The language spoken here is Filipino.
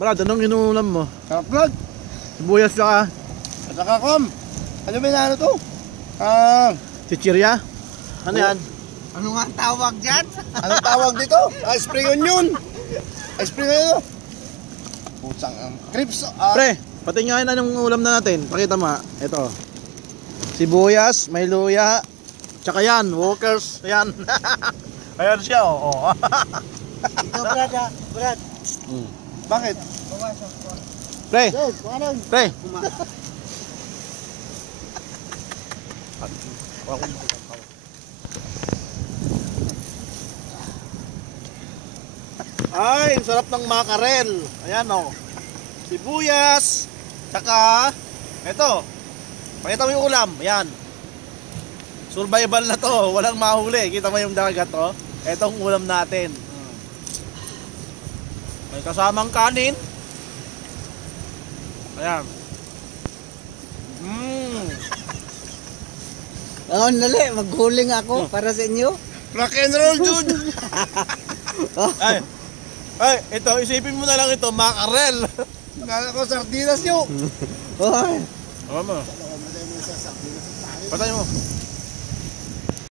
Brad, anong inuulam mo? Sarap, Brad. Sibuyas ka. At saka, Kom. Ano ba yung ano to? Chichirya? Ano yan? Ano nga ang tawag dyan? Anong tawag dito? Spring onion. Spring onion. Putsang crips. Pre, patingin anong ulam na natin. Pakita mo. Ito. Sibuyas, may luya. Tsaka yan, Walkers. Ayan. Ayan siya, oh. Ito, Brad, Brad. Bakit? Pre, Yes, ano? pre. Ay, ang sarap ng makarel. Ayan, oh. Sibuyas. Tsaka, eto. Pakita mo yung ulam. Ayan. Survival na to. Walang mahuli. Kita mo yung dagat, oh. Etong ulam natin. May kasamang kanin. Ayan. Oh, nali, maghuling ako para sa inyo. Rock and roll, dude. Ay, ito, isipin mo na lang ito, makarel. Nala ko sardinas nyo. Oh. Tama mo. Patay mo.